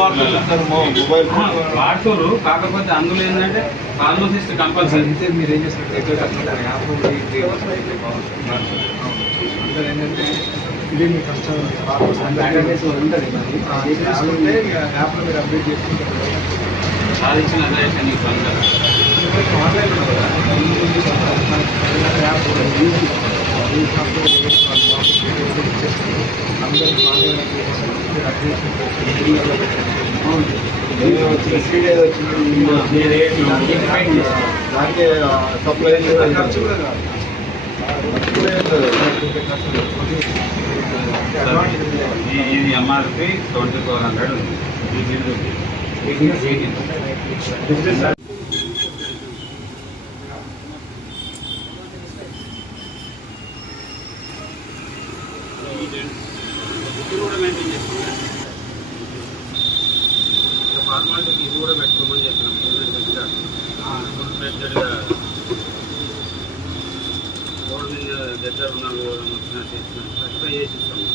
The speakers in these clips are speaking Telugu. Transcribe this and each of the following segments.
వాడుతున్నారు మొబైల్ వాడుతారు. కాకపోతే అందులో ఏంటంటే ఫార్మసిస్ట్ కంపల్సరీ. మీరు ఏం చేస్తారు ఏంటంటే ఇదే మీ కష్టం ఉంటుంది. యాప్లో మీరు అప్డేట్ చేసుకుంటారు. సాధించిన అదైతే నీకు అందరూ ఆన్లైన్లో యాప్ దానికి సప్లై ఖర్చు కూడా కాదు. ఇది ఎంఆర్పి 2400 ఉంది. ఫార్మాలిటీకి ఇది కూడా పెట్టుకోమని చెప్పినాం. రోడ్ మీద దగ్గర ఉన్న వచ్చినా చేసినా సర్టిఫై చేసి ఇస్తాము.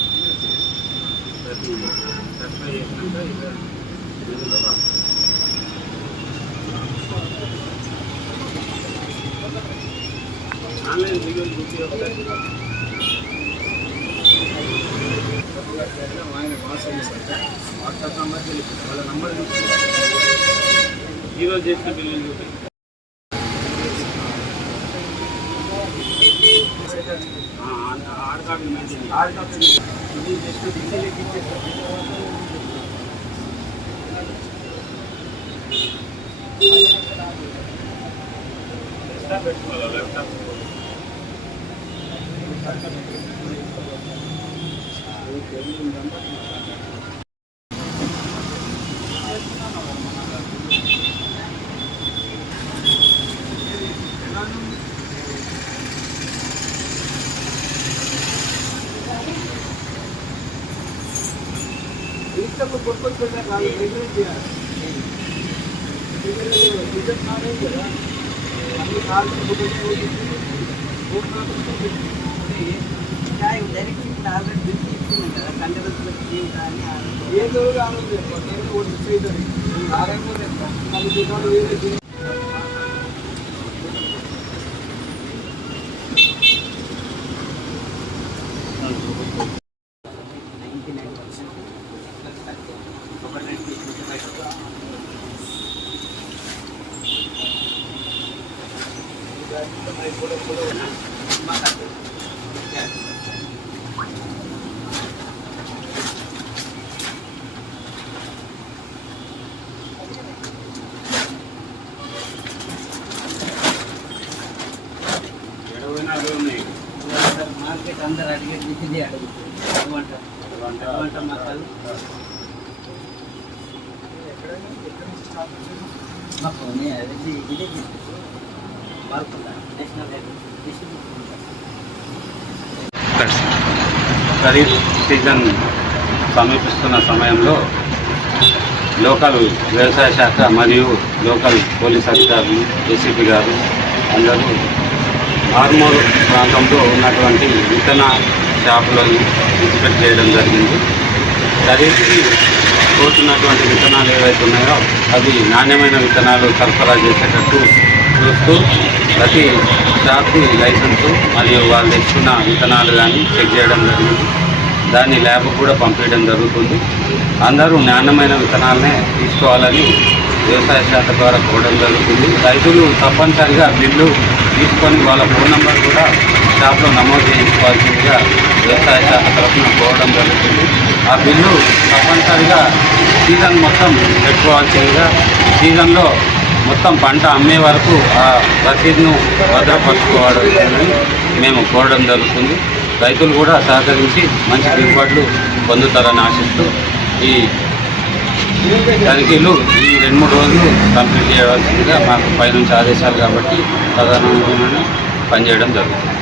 సర్టిఫై చేసినాక ఇక ఇందులో ఆన్లైన్ వీడియోలు చూసి ఆయన పాస్ అయ్యేసరికి వాట్సాప్ నెంబర్ తెలిసి వాళ్ళ నెంబర్ చూసి ఈరోజు చేసిన బిల్లులు చూపి Aadhaar card maintain Aadhaar card ఇది జస్ట్ డీసీలోకి ఇచ్చేస్తారు. పెట్టుకోవాలి ల్యాప్టాప్ మార్కెట్ అందరు అడిగేది ఇదే అడుగుతుంది. మసాలు ఇదే ఖరీఫ్ సీజన్ సమీపిస్తున్న సమయంలో లోకల్ వ్యవసాయ శాఖ మరియు లోకల్ పోలీస్ అధికారులు ఏసీపీ గారు అందరూ ఆర్మూర్ ప్రాంతంలో ఉన్నటువంటి విత్తన షాపులను ఇన్స్పెక్ట్ చేయడం జరిగింది. ఖరీఫ్కి కోరుతున్నటువంటి విత్తనాలు ఏవైతే ఉన్నాయో అవి నాణ్యమైన విత్తనాలు సరఫరా చేసేటట్టు చూస్తూ ప్రతి షాప్కి లైసెన్సు మరియు వాళ్ళు తెచ్చుకున్న విత్తనాలు కానీ చెక్ చేయడం జరిగింది. దాన్ని ల్యాబ్ కూడా పంపించడం జరుగుతుంది. అందరూ నాణ్యమైన విత్తనాలనే తీసుకోవాలని వ్యవసాయ శాఖ ద్వారా కోవడం జరుగుతుంది. రైతులు తప్పనిసరిగా బిల్లు తీసుకొని వాళ్ళ ఫోన్ నెంబర్ కూడా షాప్లో నమోదు చేయించుకోవాల్సిందిగా వ్యవసాయ శాఖ తరఫున కోవడం జరుగుతుంది. ఆ బిల్లు తప్పనిసరిగా సీజన్ మొత్తం పెట్టుకోవాల్సిందిగా సీజన్లో మొత్తం పంట అమ్మే వరకు ఆ రసీదును భద్రపరచుకోవాలని మేము కోరడం జరుగుతుంది. రైతులు కూడా సహకరించి మంచి దిగుబడులు పొందుతారని ఆశిస్తూ ఈ తనిఖీలు ఈ 2-3 రోజులు కంప్లీట్ చేయవలసిందిగా మాకు పైనుంచి ఆదేశాలు కాబట్టి ప్రధానంగా పనిచేయడం జరుగుతుంది.